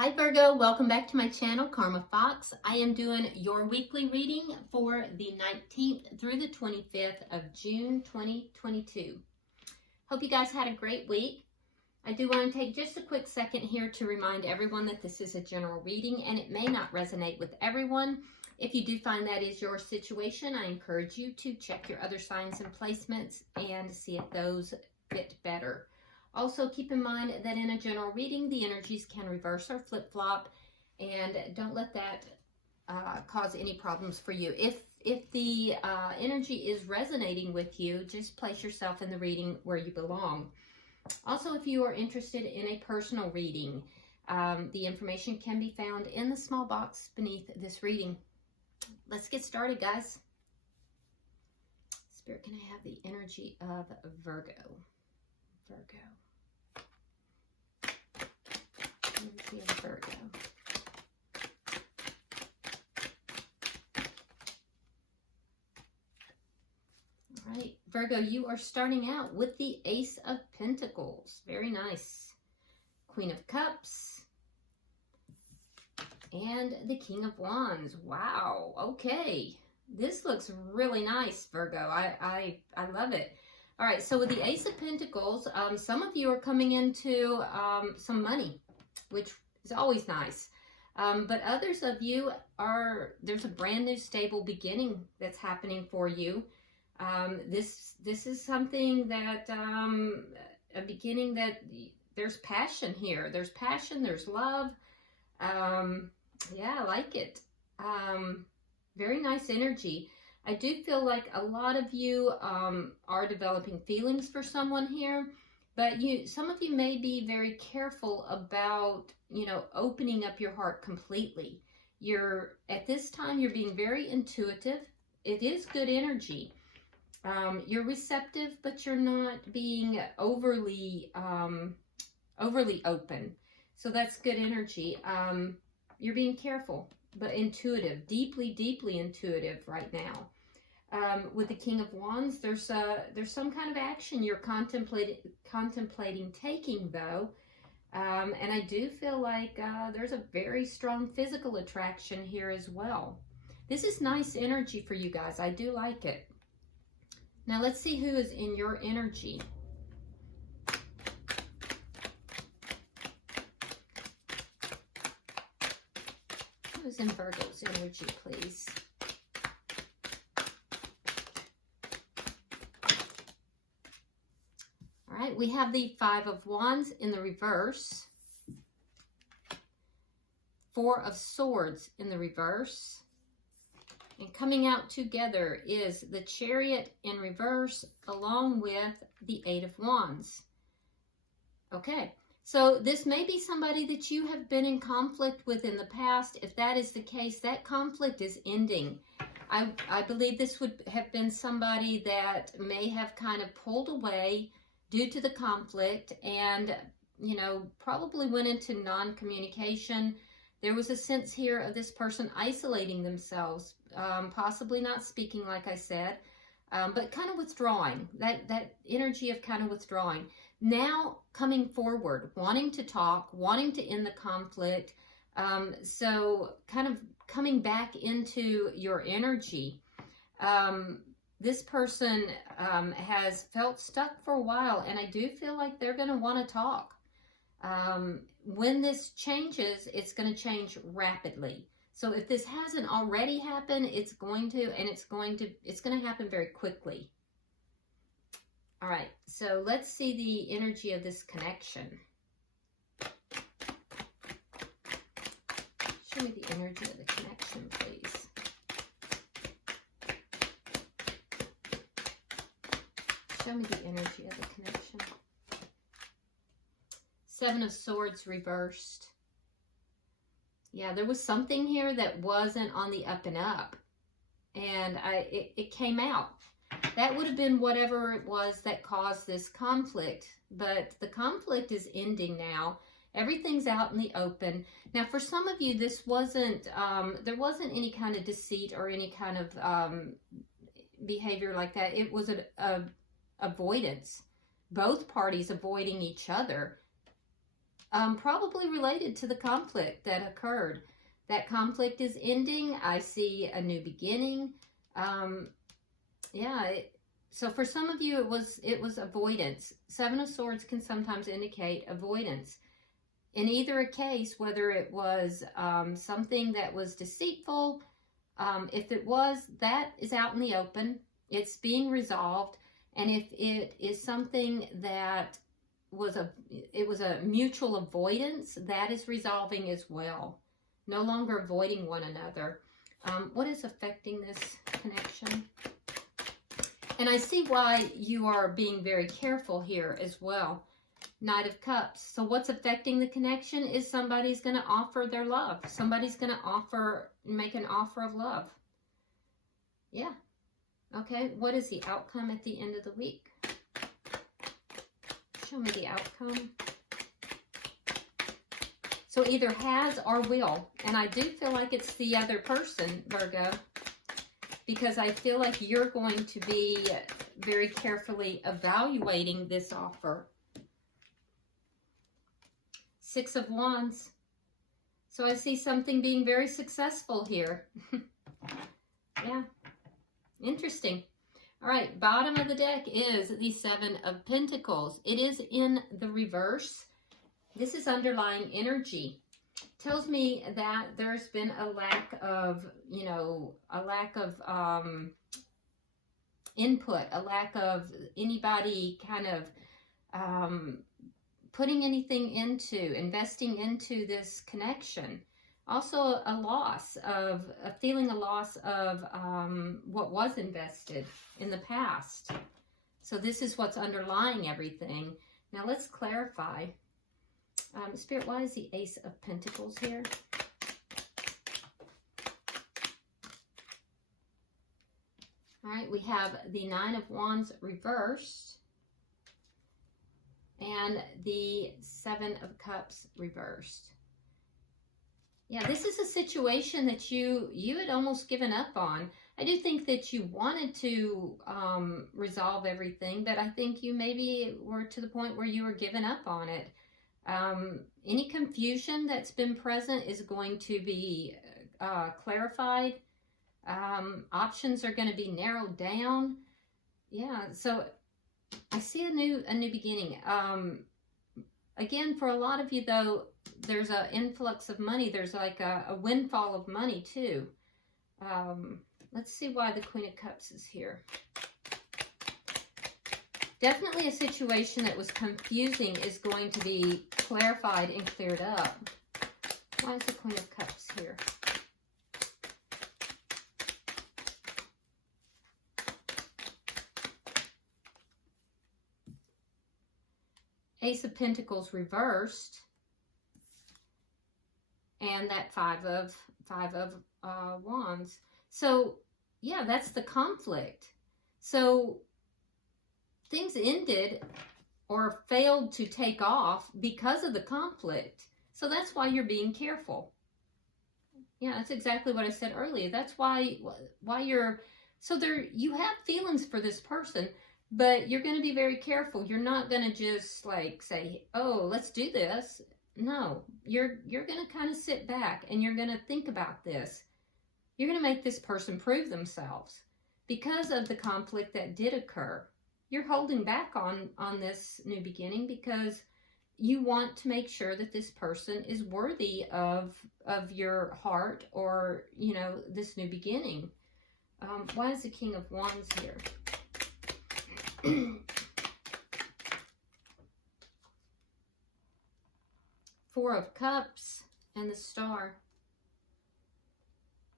Hi Virgo, welcome back to my channel, Karma Fox. I am doing your weekly reading for the 19th through the 25th of June 2022. Hope you guys had a great week. I do want to take just a quick second here to remind everyone that this is a general reading and it may not resonate with everyone. If you do find that is your situation, I encourage you to check your other signs and placements and see if those fit better. Also, keep in mind that in a general reading, the energies can reverse or flip-flop, and don't let that cause any problems for you. If the energy is resonating with you, just place yourself in the reading where you belong. Also, if you are interested in a personal reading, the information can be found in the small box beneath this reading. Let's get started, guys. Spirit, can I have the energy of Virgo? Virgo. Energy of Virgo. All right, Virgo, you are starting out with the Ace of Pentacles. Very nice. Queen of Cups. And the King of Wands. Wow, okay. This looks really nice, Virgo. I love it. All right, so with the Ace of Pentacles, some of you are coming into some money, which is always nice. But others of you there's a brand new stable beginning that's happening for you. This is something that, a beginning that there's passion here. There's passion, there's love. Yeah, I like it. Very nice energy. I do feel like a lot of you are developing feelings for someone here, but some of you may be very careful about, opening up your heart completely. At this time, you're being very intuitive. It is good energy. You're receptive, but you're not being overly open. So that's good energy. You're being careful, but intuitive, deeply, deeply intuitive right now. With the King of Wands, there's some kind of action you're contemplating taking, though. And I do feel like there's a very strong physical attraction here as well. This is nice energy for you guys. I do like it. Now let's see who is in your energy. Who is in Virgo's energy, please? All right, we have the Five of Wands in the reverse. Four of Swords in the reverse. And coming out together is the Chariot in reverse along with the Eight of Wands. Okay, so this may be somebody that you have been in conflict with in the past. If that is the case, that conflict is ending. I believe this would have been somebody that may have kind of pulled away due to the conflict and, probably went into non-communication. There was a sense here of this person isolating themselves, possibly not speaking, like I said, but kind of withdrawing, that energy of kind of withdrawing. Now coming forward, wanting to talk, wanting to end the conflict, so kind of coming back into your energy. This person has felt stuck for a while, and I do feel like they're going to want to talk. When this changes, it's going to change rapidly. So if this hasn't already happened, it's going to happen very quickly. All right, so let's see the energy of this connection. Show me the energy of the connection, please. Show me the energy of the connection. Seven of Swords reversed. Yeah, there was something here that wasn't on the up and up. And it came out. That would have been whatever it was that caused this conflict. But the conflict is ending now. Everything's out in the open. Now, for some of you, this wasn't, there wasn't any kind of deceit or any kind of behavior like that. It was an avoidance. Both parties avoiding each other. probably related to the conflict that occurred. That conflict is ending. I see a new beginning. Yeah, so for some of you, it was avoidance. Seven of Swords can sometimes indicate avoidance. In either a case, whether it was something that was deceitful, if it was, that is out in the open. It's being resolved. And if it is something that was a mutual avoidance, that is resolving as well. No longer avoiding one another. What is affecting this connection? And I see why you are being very careful here as well. Knight of Cups. So what's affecting the connection is somebody's going to offer their love. Somebody's going to make an offer of love. Yeah. Okay, what is the outcome at the end of the week? Show me the outcome. So either has or will. And I do feel like it's the other person, Virgo, because I feel like you're going to be very carefully evaluating this offer. Six of Wands. So I see something being very successful here. Yeah. Interesting. All right, bottom of the deck is the Seven of Pentacles. It is in the reverse. This is underlying energy. Tells me that there's been a lack of, input, a lack of anybody kind of putting anything into, investing into this connection. Also feeling a loss of what was invested in the past. So this is what's underlying everything. Now let's clarify. Spirit, why is the Ace of Pentacles here? All right, we have the Nine of Wands reversed and the Seven of Cups reversed. Yeah, this is a situation that you had almost given up on. I do think that you wanted to resolve everything, but I think you maybe were to the point where you were giving up on it. Any confusion that's been present is going to be clarified. Options are going to be narrowed down. Yeah, so I see a new beginning. Again, for a lot of you though, there's an influx of money. There's like a windfall of money too. Let's see why the Queen of Cups is here. Definitely a situation that was confusing is going to be clarified and cleared up. Why is the Queen of Cups here? Ace of Pentacles reversed. And that Five of Wands. So, yeah, that's the conflict. So, things ended or failed to take off because of the conflict. So that's why you're being careful. Yeah, that's exactly what I said earlier. That's why you're, so you have feelings for this person, but you're going to be very careful. You're not going to just like say, oh, let's do this. No, you're going to kind of sit back and you're going to think about this. You're going to make this person prove themselves because of the conflict that did occur. You're holding back on this new beginning because you want to make sure that this person is worthy of your heart or, this new beginning. Why is the King of Wands here? Four of Cups and the Star.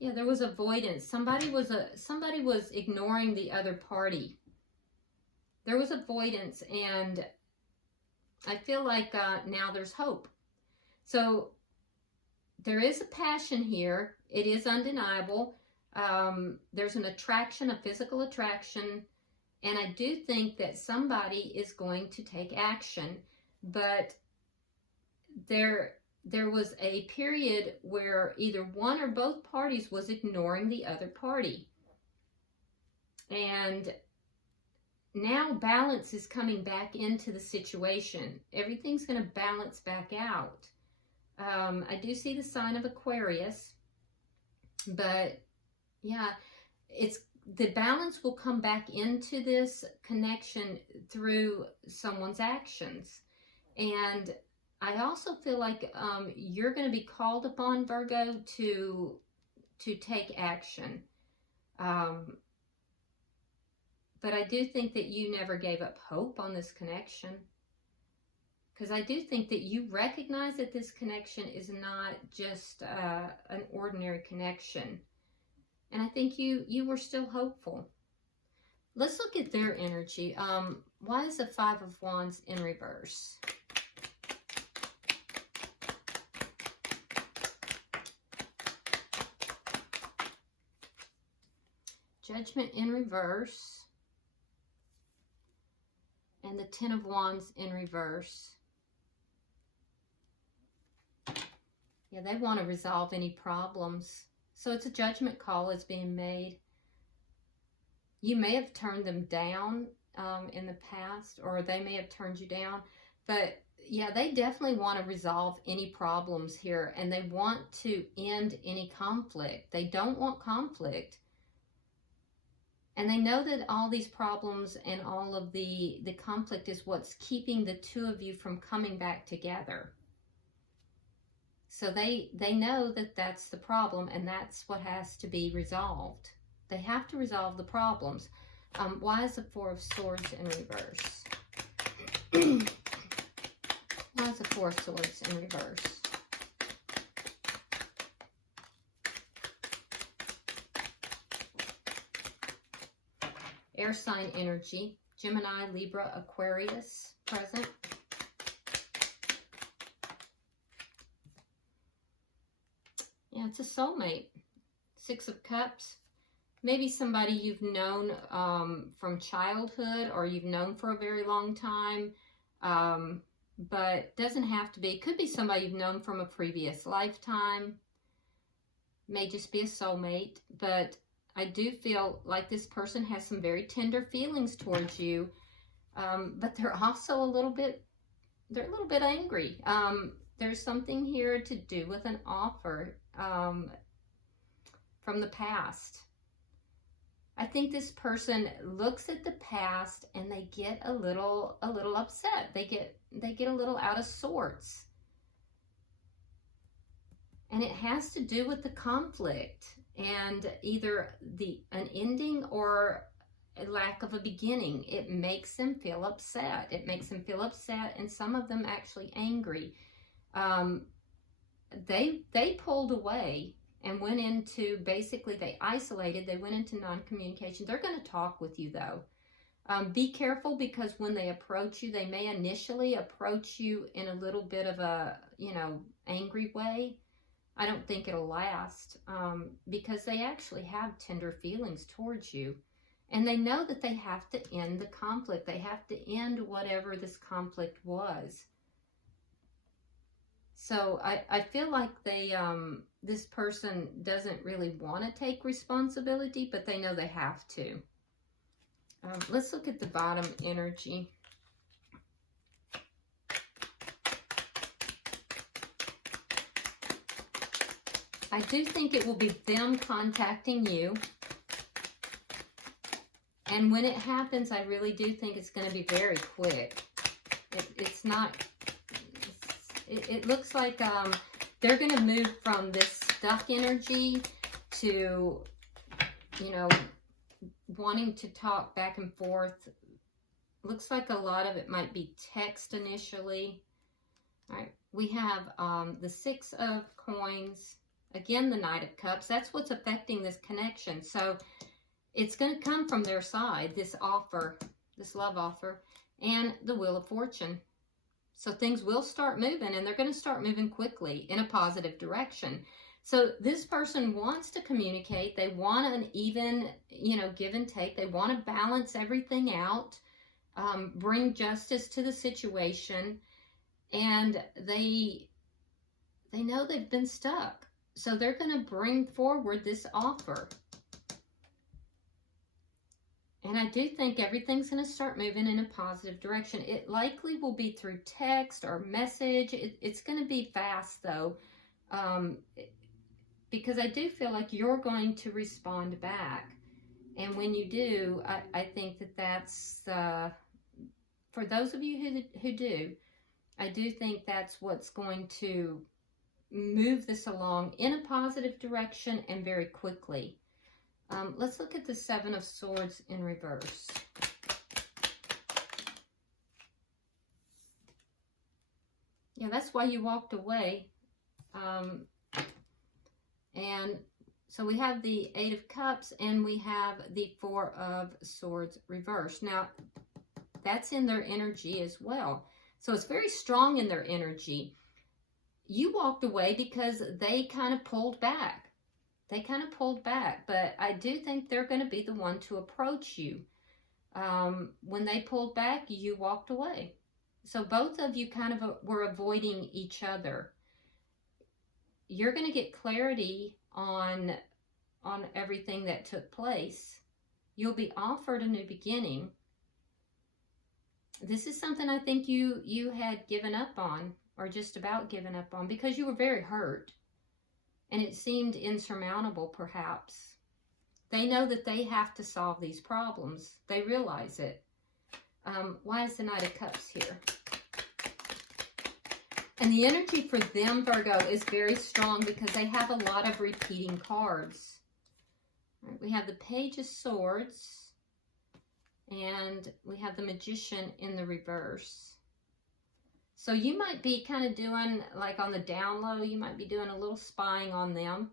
Yeah, there was avoidance. Somebody was ignoring the other party. There was avoidance, and I feel like now there's hope. So there is a passion here. It is undeniable. There's an attraction, a physical attraction, and I do think that somebody is going to take action, but there was a period where either one or both parties was ignoring the other party. And now balance is coming back into the situation. Everything's going to balance back out. I do see the sign of Aquarius, but yeah, the balance will come back into this connection through someone's actions. And I also feel like you're going to be called upon, Virgo, to take action. But I do think that you never gave up hope on this connection. Because I do think that you recognize that this connection is not just an ordinary connection. And I think you were still hopeful. Let's look at their energy. Why is the Five of Wands in reverse? Judgment in reverse. And the Ten of Wands in reverse. Yeah, they want to resolve any problems. So it's a judgment call is being made. You may have turned them down in the past, or they may have turned you down. But yeah, they definitely want to resolve any problems here, and they want to end any conflict. They don't want conflict. And they know that all these problems and all of the conflict is what's keeping the two of you from coming back together. So they know that that's the problem, and that's what has to be resolved. They have to resolve the problems. Why is the Four of Swords in reverse? Why is the Four of Swords in reverse? Air sign energy. Gemini, Libra, Aquarius present. Yeah, it's a soulmate. Six of Cups. Maybe somebody you've known from childhood, or you've known for a very long time, but doesn't have to be. It could be somebody you've known from a previous lifetime. May just be a soulmate, but I do feel like this person has some very tender feelings towards you, but they're also a little bit angry. There's something here to do with an offer from the past. I think this person looks at the past and they get a little upset. They get a little out of sorts. And it has to do with the conflict and either an ending or a lack of a beginning. It makes them feel upset. It makes them feel upset, and some of them actually angry. They pulled away and went into, basically they isolated, they went into non-communication. They're going to talk with you though. Be careful, because when they approach you, they may initially approach you in a little bit of a, angry way. I don't think it'll last, because they actually have tender feelings towards you. And they know that they have to end the conflict. They have to end whatever this conflict was. So I feel like this person doesn't really want to take responsibility, but they know they have to. Let's look at the bottom energy. I do think it will be them contacting you. And when it happens, I really do think it's going to be very quick. It looks like they're going to move from this stuck energy to, wanting to talk back and forth. Looks like a lot of it might be text initially. All right, we have the Six of Coins. Again, the Knight of Cups. That's what's affecting this connection. So it's going to come from their side, this offer, this love offer, and the Wheel of Fortune. So things will start moving, and they're going to start moving quickly in a positive direction. So this person wants to communicate. They want an even, give and take. They want to balance everything out, bring justice to the situation, and they know they've been stuck. So they're going to bring forward this offer. And I do think everything's going to start moving in a positive direction. It likely will be through text or message. It's going to be fast, though, because I do feel like you're going to respond back. And when you do, I think that that's, for those of you who do, I do think that's what's going to move this along in a positive direction and very quickly. Let's look at the Seven of Swords in reverse. Yeah, that's why you walked away. And so we have the Eight of Cups and we have the Four of Swords reversed. Now, that's in their energy as well. So it's very strong in their energy. You walked away because they kind of pulled back. They kind of pulled back, but I do think they're going to be the one to approach you. When they pulled back, you walked away. So both of you kind of were avoiding each other. You're going to get clarity on everything that took place. You'll be offered a new beginning. This is something I think you had given up on, or just about given up on, because you were very hurt. And it seemed insurmountable, perhaps. They know that they have to solve these problems. They realize it. Why is the Knight of Cups here? And the energy for them, Virgo, is very strong because they have a lot of repeating cards. All right, we have the Page of Swords. And we have the Magician in the reverse. So you might be kind of doing, like on the down low, you might be doing a little spying on them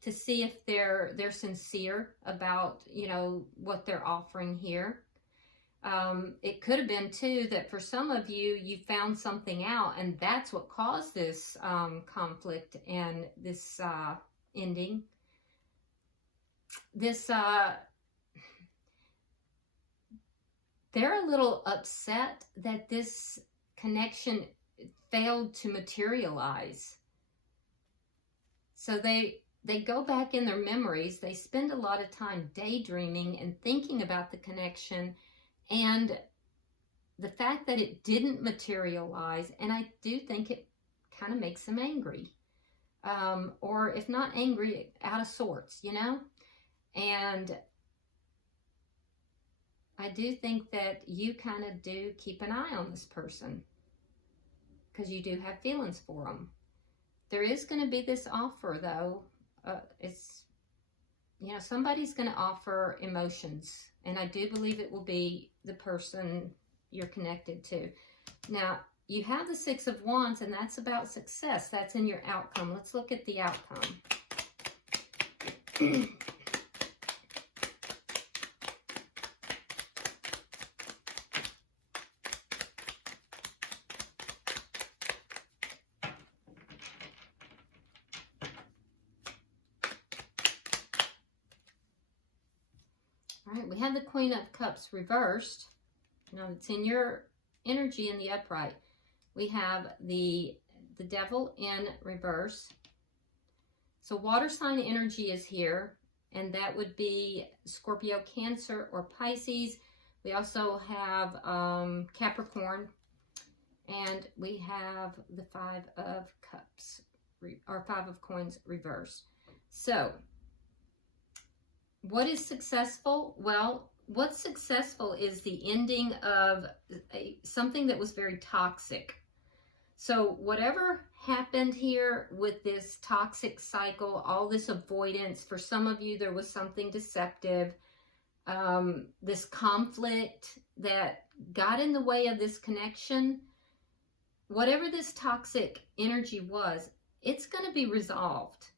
to see if they're sincere about, you know, what they're offering here. It could have been, too, that for some of you, you found something out, and that's what caused this conflict and this ending. They're a little upset that this connection failed to materialize. So they go back in their memories. They spend a lot of time daydreaming and thinking about the connection and the fact that it didn't materialize. And I do think it kind of makes them angry. Or if not angry, out of sorts, you know? And I do think that you kind of do keep an eye on this person because you do have feelings for them. There is going to be this offer, though. It's, you know, somebody's going to offer emotions, and I do believe it will be the person you're connected to. Now, you have the Six of Wands, and that's about success. That's in your outcome. Let's look at the outcome. All right, we have the Queen of Cups reversed. Now it's in your energy in the upright. We have the Devil in reverse. So water sign energy is here, and that would be Scorpio, Cancer, or Pisces. We also have Capricorn, and we have the Five of Cups, or Five of Coins reversed. So what is successful? Well, what's successful is the ending of something that was very toxic. So whatever happened here with this toxic cycle, all this avoidance, for some of you there was something deceptive, this conflict that got in the way of this connection, whatever this toxic energy was, it's going to be resolved.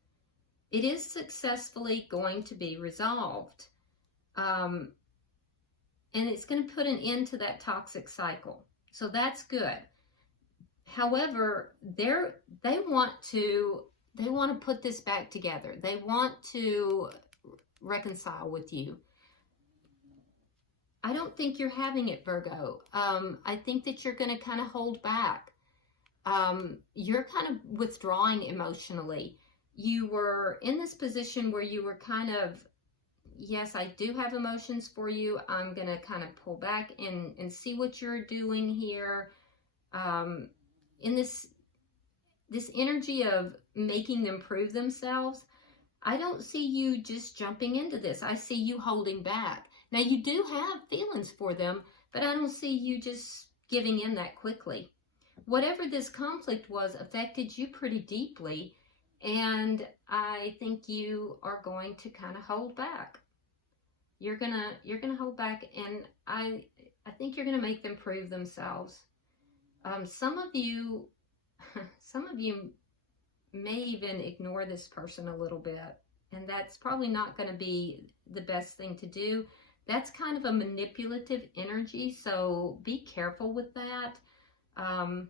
It is successfully going to be resolved. And it's going to put an end to that toxic cycle. So that's good. However, they want to put this back together. They want to reconcile with you. I don't think you're having it, Virgo. I think that you're going to kind of hold back. You're kind of withdrawing emotionally. you were in this position where you were kind of, yes, I do have emotions for you. I'm going to kind of pull back and see what you're doing here. In this energy of making them prove themselves, I don't see you just jumping into this. I see you holding back. Now, you do have feelings for them, but I don't see you just giving in that quickly. Whatever this conflict was affected you pretty deeply, and I think you are going to kind of hold back. You're gonna hold back, and I think you're gonna make them prove themselves. Some of you may even ignore this person a little bit, and that's probably not going to be the best thing to do. That's kind of a manipulative energy, so be careful with that. I'm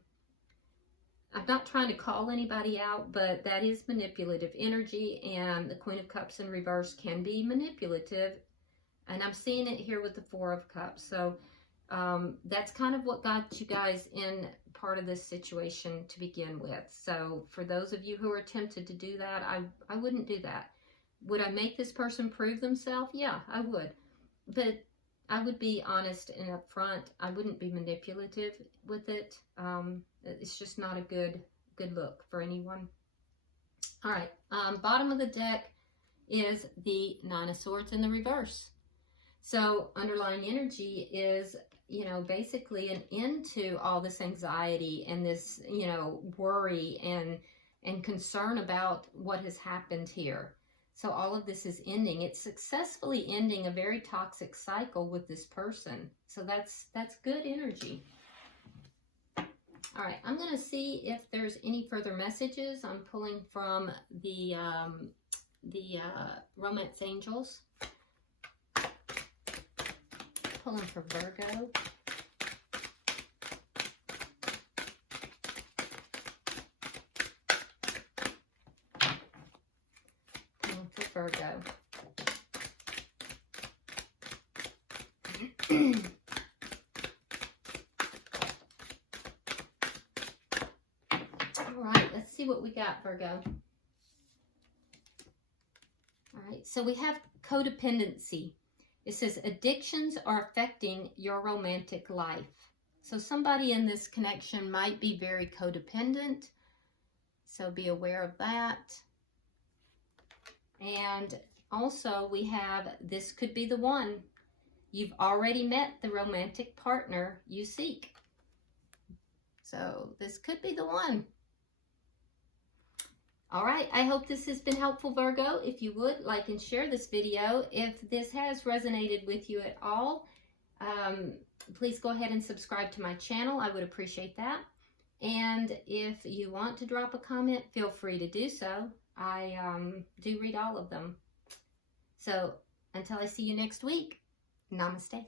not trying to call anybody out, but that is manipulative energy, and the Queen of Cups in reverse can be manipulative, and I'm seeing it here with the Four of Cups. So that's kind of what got you guys in part of this situation to begin with. So for those of you who are tempted to do that, I wouldn't do that. Would I make this person prove themselves? Yeah, I would. But I would be honest and upfront. I wouldn't be manipulative with it. It's just not a good look for anyone. All right, bottom of the deck is the Nine of Swords in the reverse. So underlying energy is, you know, basically an end to all this anxiety and this, you know, worry and concern about what has happened here. So all of this is ending. It's successfully ending a very toxic cycle with this person. So that's good energy. All right, I'm going to see if there's any further messages. I'm pulling from the Romance Angels. Pulling for Virgo. Pulling for Virgo. All right, let's see what we got, Virgo. All right, so we have codependency. It says addictions are affecting your romantic life. So somebody in this connection might be very codependent. So be aware of that. And also we have, this could be the one. You've already met the romantic partner you seek. So this could be the one. All right, I hope this has been helpful, Virgo. If you would, like and share this video. If this has resonated with you at all, please go ahead and subscribe to my channel. I would appreciate that. And if you want to drop a comment, feel free to do so. I do read all of them. So until I see you next week, namaste.